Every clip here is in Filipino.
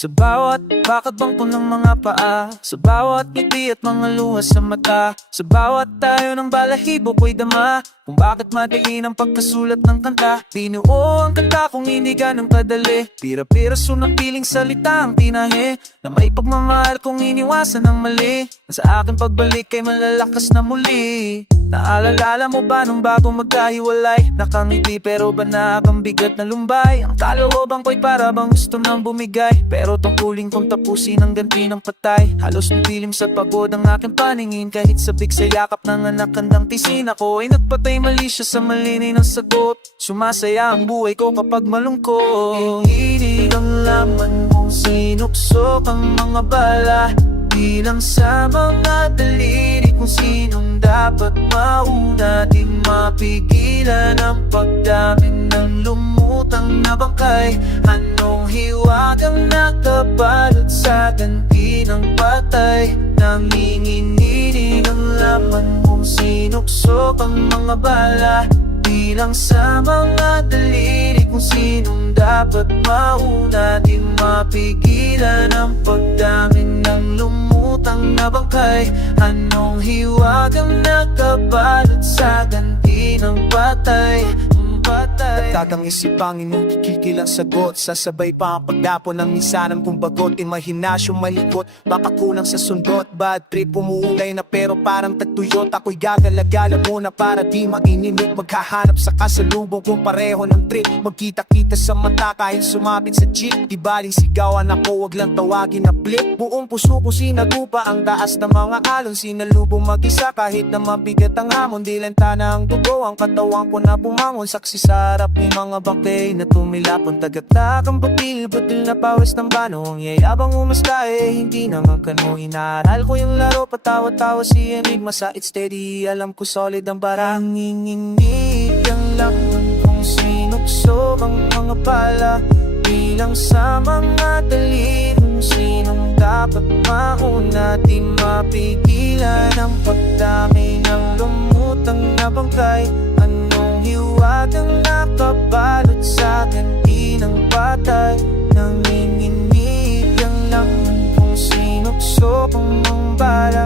Sa bawat bakad bangko ng mga paa, sa bawat ngiti at mga luha sa mata, sa bawat tayo ng balahibo ko'y dama kung bakit madiin ang pagkasulat ng kanta. Binuo ang kanta kung hindi ganun kadali, pira-piraso ng piling salita ang tinahe, na may pagmamahal kung iniwasan ang mali, na sa akin pagbalik ay malalakas na muli. Naalala mo ba nung bago magkahiwalay? Nakangiti pero banag ang bigat na lumbay. Ang kalooban ko'y para bang gusto nang bumigay, pero tungkulin kong tapusin ang ganti ng patay. Halos nipilim sa pagod ang aking paningin, kahit sabik sa yakap ng anak handang tisin ako ay nagpatay mali siya sa malinay ng sagot. Sumasaya ang buhay ko kapag malungkot. Ihilig ang laman mong sinuksok ang mga bala, bilang sa mga daliri kung sinong dapat mauna. Di mapigilan ang pagdami ng lumutang na bangkay. Anong hiwagang nakabalot sa ganti ng patay? Nanginginig ang laman mong sinuksok ang mga bala, bilang sa mga daliri kung sinong dapat mauna. Di mapigilan ang pagdami ng lumutang na bangkay. Anong hiwagang nakabalot sa ganti ng patay? Nagtatang isipang inukikilang sagot, sasabay pa ang pagdapo ng misanam kung bagot. Imahinasyong malikot, baka kulang sa sundot. Bad trip, umuulay na pero parang tagtuyot. Ako'y gagalagala muna para di mainimik, maghahanap sa kasalubong kung pareho ng trip. Magkita-kita sa mata kahit sumapit sa jeep. Di baling sigawan ako, wag lang tawagin na blip. Buong puso ko sinagupa ang taas ng mga alon, sinalubong mag-isa kahit na mabigat ang hamon. Di lenta na ang dugo, ang katawan ko na bumangon. Saksi sa harap ng mga bakay na tumilapon, tagatak ang batil-batil na pawis ng bano. Ang yayabang umastahe, hindi naman kano. Inaaral ko yung laro, patawa-tawa si enigma sa It's Steady. Alam ko solid ang barang, nginginig ang laman kung sinuksok ang mga pala, bilang sa mga daliri kung sinong dapat mauna. Di mapigilan ang pagdami ng lumutang na bangkay. Anong hiwagang nakabalot sa ganti ng patay? Nanginginig ang laman kung sinuksok ang mga bala,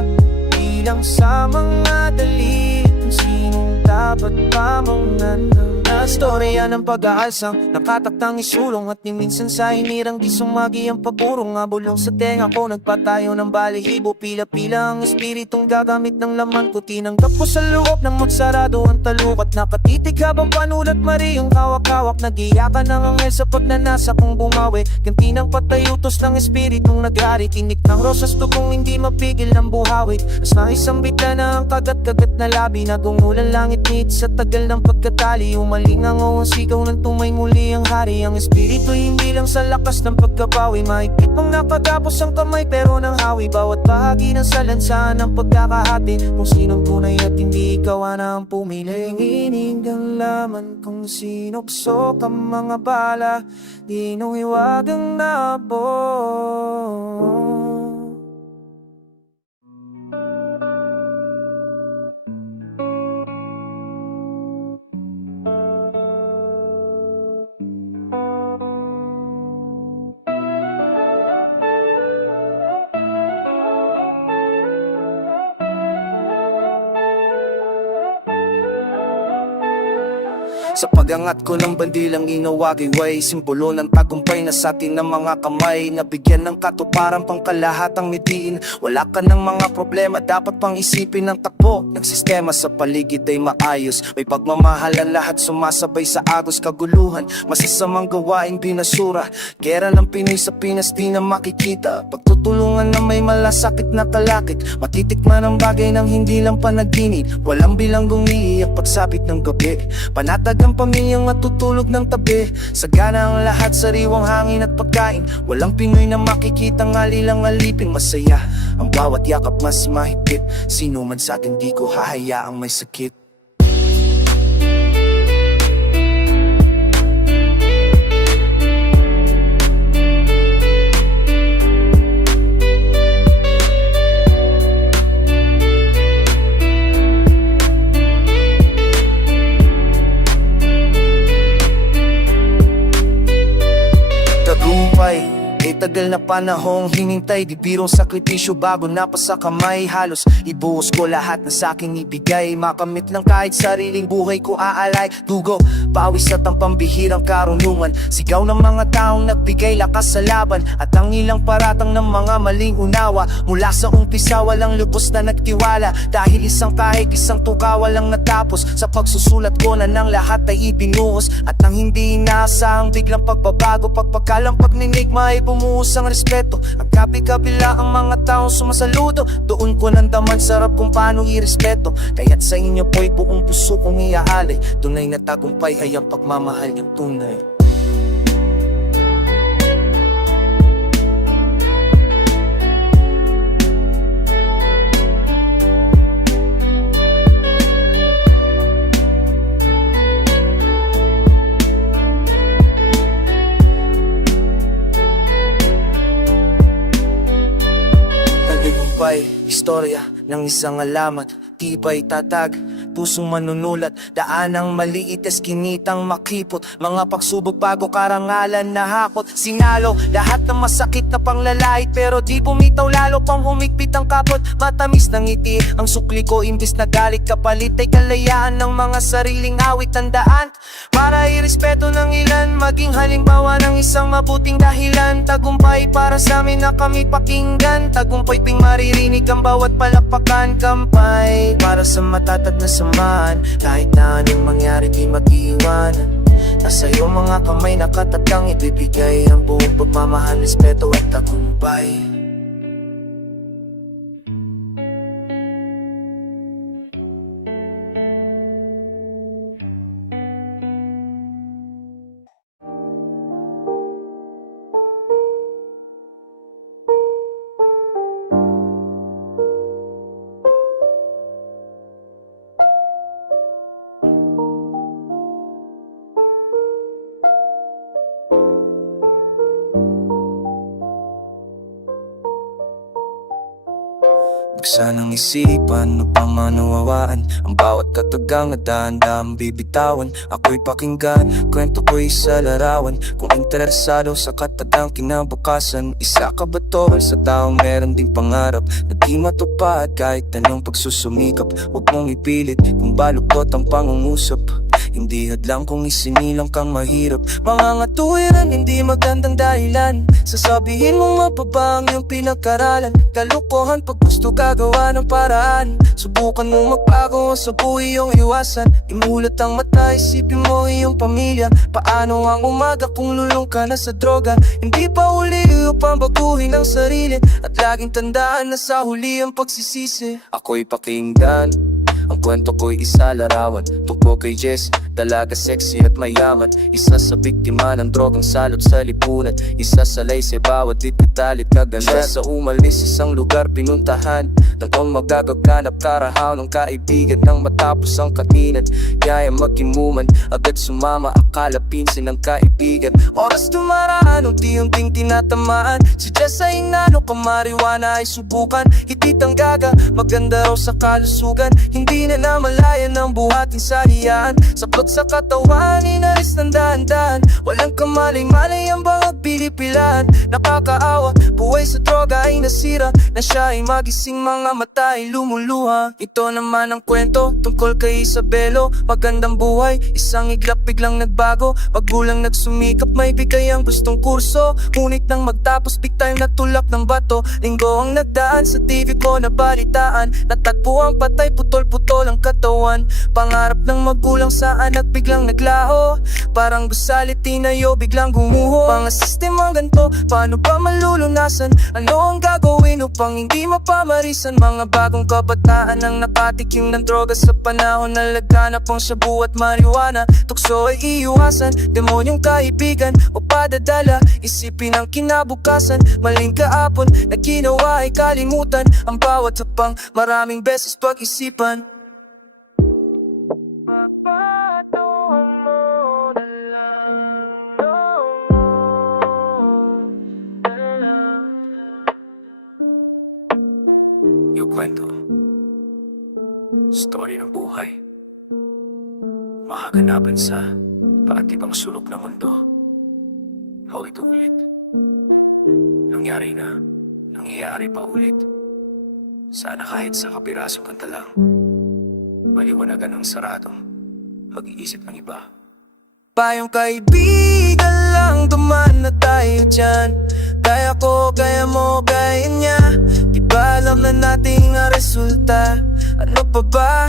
bilang sa mga daliri kung sinong dapat pamauna. Na storya ng pag-aalsang nakataktang isulong, at ni minsan sa hinirang di sumagi ang pagurong. Abulong sa tenga ko, nagpatayo ng balihibo, pila-pila ang espiritong gagamit ng laman ko. Tinanggap ko sa loob ng magsarado ang talukat, nakatitig habang panulat mariyong hawak-hawak. Nag-iyakan ng anghel sa pagnanasa kong bumawi, ganti ng patay utos ng espiritong naghari. Tinik ng rosas tugong hindi mapigil ng buhawi, mas naisambit na ang kagat-kagat na labi. Nagungulan langit nit sa tagal ng pagkatali, umalingangaw ang sigaw ng tumay muli ang hari. Ang espiritu hindi lang sa lakas ng pagkabawi, mahigpit pang napagapos ang kamay pero nang hawi. Bawat bahagi ng salansan ng pagkakahati, kung sinong tunay at hindi ikaw ang pumili. Nanginginig ang laman kung sinuksok ang mga bala, di nung hiwagang nabo. Sa pagangat ko ng bandilang inawagi way, simbolo ng tagumpay na sa atin ng mga kamay. Nabigyan ng katuparan pang kalahatang mitiin, wala ka ng mga problema, dapat pang isipin ng takbo ng sistema sa paligid ay maayos. May pagmamahalan, lahat sumasabay sa agos kaguluhan. Masasamang gawain binasura, gera ng Pinoy sa Pinas di na makikita. Pagtutulungan na may malasakit na kalakit, matitikman ang bagay ng hindi lang panaginip. Walang bilanggong iiyak pagsapit ng gabi, panatag ang pamilyang matutulog ng tabi. Sagana ang lahat, sariwang hangin at pagkain. Walang Pinoy na makikitang alilang alipin. Masaya ang bawat yakap, mas mahigpit. Sino man sa atin di ko hahayaang may sakit. Matagal na panahong hinintay, di birong sakripisyo bago napasa kamay. Halos ibuhos ko lahat na sa'king ibigay, makamit lang kahit sariling buhay ko aalay. Dugo, pawis at ang pambihirang karunungan, sigaw ng mga taong nagbigay lakas sa laban, at ang ilang paratang ng mga maling unawa. Mula sa umpisa walang lubos na nagtiwala, dahil isang kahig isang tuka walang natapos. Sa pagsusulat ko na ng lahat ay ibinuhos, at ang hindi inaasahang biglang pagbabago. Pagpakalang pagninigma ay bumuhos ang respeto, ang kabi-kabila ang mga taong sumasaludo. Doon ko nandaman sarap kung paano irespeto, kaya't sa inyo po'y buong puso kong iaalay. Tunay na tagumpay ay ang pagmamahal niyang tunay. Istorya ng isang alamat, tibay tatag, pusong manunulat, daanang maliit, eskinitang makipot, mga pagsubok bago karangalan na hakot. Sinalo lahat ng masakit na panglalait, pero di bumitaw, lalo pang humigpit ang kapot. Matamis ng ngiti ang sukli ko, imbis na galit kapalit ay kalayaan ng mga sariling awit. Tandaan para irespeto ng ilan, maging halimbawa ng isang mabuting dahilan. Tagumpay para sa amin na kami pakinggan, tagumpay ping maririnig ang bawat palakpakan. Kampay para sa matatag na samahan, kahit na anong mangyari di mag-iiwanan. Nasa iyong mga kamay nakatatang ibibigay ang buong pagmamahal, respeto at tagumpay. Buksan ang isipan upang manawawaan ang bawat katagang at dahan-dahang bibitawan. Ako'y pakinggan, kwento ko'y sa larawan, kung interesado sa katagang kinabukasan. Isa ka ba tol sa taong meron ding pangarap na di matupad kahit anong pagsusumikap? Huwag mong ipilit kung baluktot ang pangungusap, hindi hadlang kung isinilang kang mahirap. Mga ngatuwiran, hindi magandang dahilan, sasabihin mong mapaba ang iyong pinag-aralan. Kalukuhan pag gusto gagawa ng paraan, subukan mong magbago sa buhay iyong iwasan. Imulat ang mata, isipin mo iyong pamilya. Paano ang umaga kung lulong ka na sa droga? Hindi pa huli upang baguhin ang sarili, at laging tandaan na sa huli ang pagsisisi. Ako'y pakinggan, ang kwento ko'y isa larawan, tungkol kay Jess, dalaga sexy at mayaman. Isa sa biktima ng drogang salot sa lipunan, isa sa laysay bawat dititalit kaganda. Sa umalis isang lugar pinuntahan, taong magagaganap karahaw ng kaibigan. Nang matapos ang katinan, kaya magkimuman, agad sumama, akala pinsin ng kaibigan. Oras dumaraan, unti-unting tinatamaan, si Jess ay inano, kamariwana ay subukan. Hitit ang gaga, maganda raw sa kalusugan, hindi na namalayan ng buhating saliyaan. Saplot sa katawan, inalis ng dahan-dahan, walang kamalay-malay ang bawat pilipilan. Nakakaawa, buhay sa droga ay nasira, na siya ay magising, mga mata ay lumuluha. Ito naman ang kwento tungkol kay Isabelo, magandang buhay, isang iglap biglang nagbago. Magulang nagsumikap, may bigay ang gustong kurso, ngunit nang magtapos big time natulak ng bato. Linggo ang nagdaan, sa TV ko nabalitaan, natagpo ang patay, putol-putol ang katawan. Pangarap ng magulang sa anak biglang naglaho, parang gusali tinayo biglang gumuho. Mga sistemang ganito, paano ba malulunasan? Ano ang gagawin upang hindi mapamarisan? Mga bagong kabataan ang napatikim ng droga sa panahon na laganap ang shabu at marijuana. Tukso ay iiwasan, demonyong kaibigan o padadala, isipin ang kinabukasan. Maling kaapon na ginawa ay kalimutan, ang bawat hapang maraming beses pag-isipan. Papatuhan mo na lang, yung kwento, story ng buhay, makaganapan sa iba't ibang sulok ng mundo. Ulit-ulit nangyari na, nangyayari pa ulit. Sana kahit sa kapiraso kanta lang, maliwanagan ng sarado, mag-iisip ng iba. Payong kaibigan lang, dumaan na tayo dyan. Kaya ko, kaya mo, kaya niya. Di ba alam na nating ang resulta? Ano pa ba?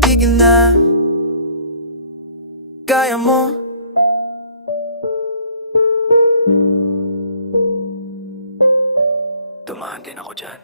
Tigil na. Kaya mo. Dumaan din ako dyan.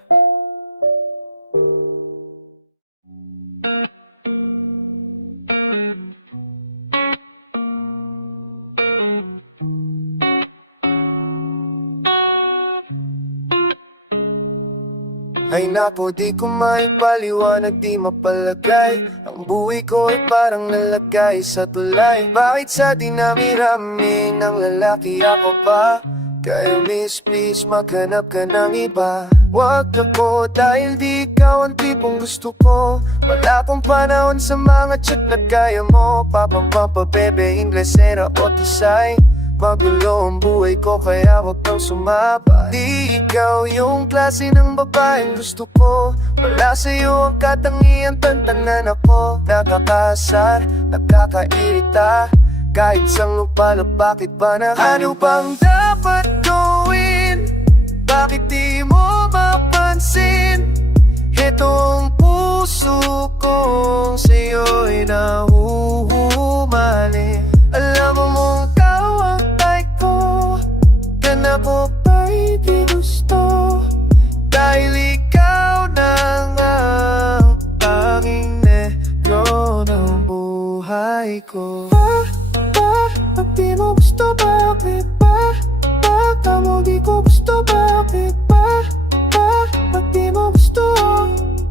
Ay napo, di ko maipaliwanag, di mapalagay. Ang buhay ko ay parang nalagay sa tulay. Bakit sa dinami-rami ng lalaki ako pa? Kaya miss, please maghanap ka ng iba. Wag ako dahil di ikaw ang tipong gusto ko. Wala akong panahon sa mga chat na kaya mo. Papa, bebe, inglesera o tisay. Magulo ang buhay ko kaya wag kang sumapa. Di ikaw yung klase ng babaeng gusto ko. Wala sa'yo ang katangian, tantanan ako. Nakakasar, nakakairita. Kahit sang lupa na bakit ba na ano bang dapat gawin? Bakit di mo mapansin? Ito ang puso kong sa'yo'y nahuhumali. Alam mo mong kawang tay ko, kana ko ba'y di gusto? Dahil ikaw na nga ang tanging negro ng buhay ko. Ba't di mo gusto? Bakit ba? Baka mo di ko gusto? Bakit ba? Ba't di mo gusto?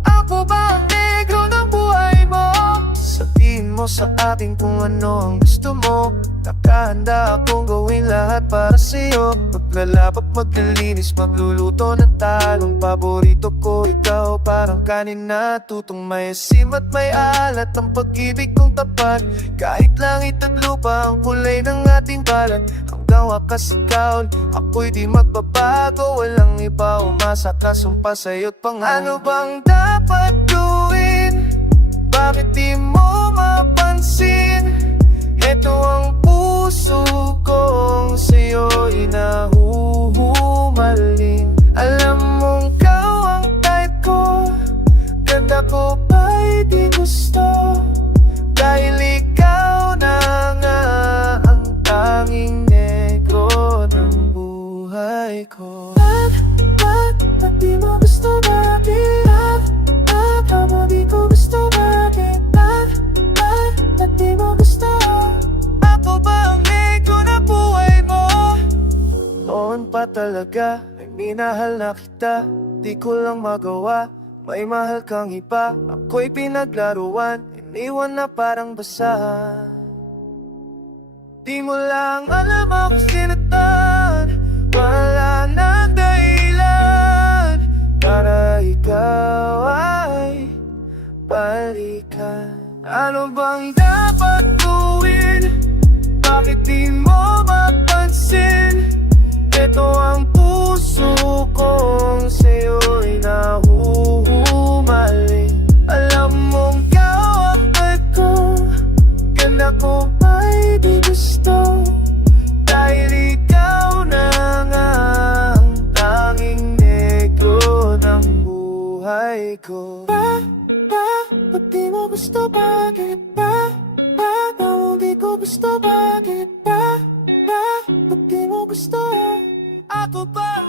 Ako ba ang negro ng buhay mo? Sabihin mo sa akin kung ano ang gusto mo. Nakahanda akong gawin lahat para sa'yo. Maglalapap, maglilinis, magluluto ng talong. Paborito ko ikaw, parang kanin na tutong may asim at may alat. Ang pag-ibig kong tapat, kahit langit at lupa ang kulay ng ating balat. Hanggang wakas ikaw, ako'y di magbabago. Walang iba, umasa ka, sumpa sa'yo't pangako. Ano bang dapat gawin? Bakit di mo mapansin? Ito ang puso kong sa'yo'y nahuhumaling. Alam mong ikaw ang type ko, ganda ko ba'y di gusto? Dahil ikaw na nga ang tanging negro ng buhay ko. Ba't di mo gusto? Bakit? Baka mo di ko gusto? Bakit? Ba't di mo gusto? Ako ba ang negro na buhay mo? Noon pa talaga ay minahal na kita. Di ko lang magawa, may mahal kang iba. Ako'y pinaglaruan, iniwan na parang basa. Di mo lang alam ako sinatan. Wala na dahilan para ikaw ay balikan. Ano bang dapat gawin? Bakit di mo mapansin? Ito ang puso kong sa'yo'y nahuhumaling. Alam mong ikaw ang type ko, ganda ko ba'y di gusto? Dahil ikaw na nga ang tanging negro ng buhay ko. Ba't di mo gusto? Bakit ba? Baka mo di ko gusto? Bakit ba? Ba't di mo gusto? Ako ba